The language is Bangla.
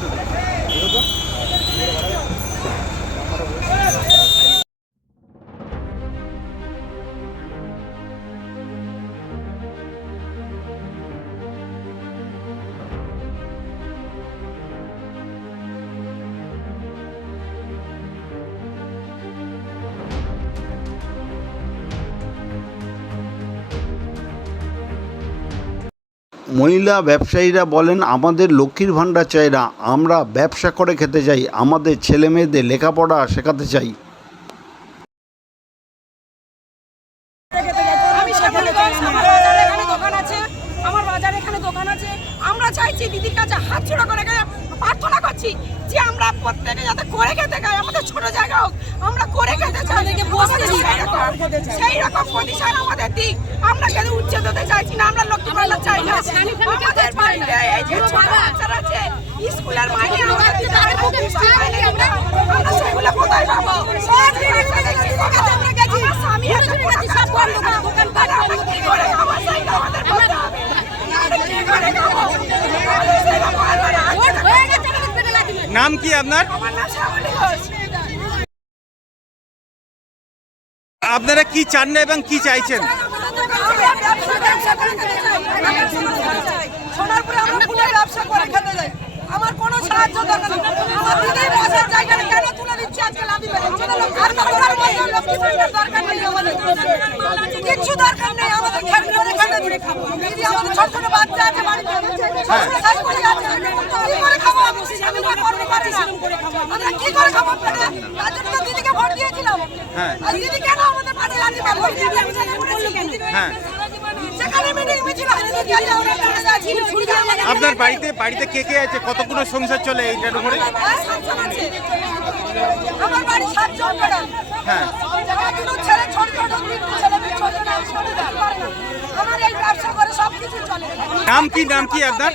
해줘. মহিলা ব্যবসায়ীরা বলেন আমাদের লক্ষ্মীর ভাণ্ডার চাই না আমরা ব্যবসা করে খেতে চাই আমাদের ছেলে মেয়েদের লেখাপড়া শেখাতে চাই। আমার চাইছি দিদির কাছে হাত করে প্রার্থনা করছি যে আমরা প্রত্যেকে যাতে করে খেতে খাই আমাদের ছোট জায়গা হোক আমরা করে খেতে চাই। সেই রকম- সেই রকম প্রতিষ্ঠান আমাদের দিক আমরা কেন স্কুলের মাইনে। আমরা সেগুলো কোথায় পাবো? স্বামী সব বন্ধ করে দোকান পাট করে। আমাদের। নাম কি আপনার। আপনারা কি চান না এবং কি চাইছেন সোনারপুরে আমরা ফুলের ব্যবসা করে খেতে যাই আমার কোনো সাহায্য দরকার নেই আমার দিদি বসার জায়গাটা কেন তুলে দিচ্ছে আজকে লাভি বেড়ে আর কারোর ভাণ্ডার দরকার নেই আমাদের আপনার বাড়িতে বাড়িতে কে কে আছে? কতগুলো সংসার চলে এইটার উপরে? হ্যাঁ, হ্যাঁ নাম কি নাম কি আপনার?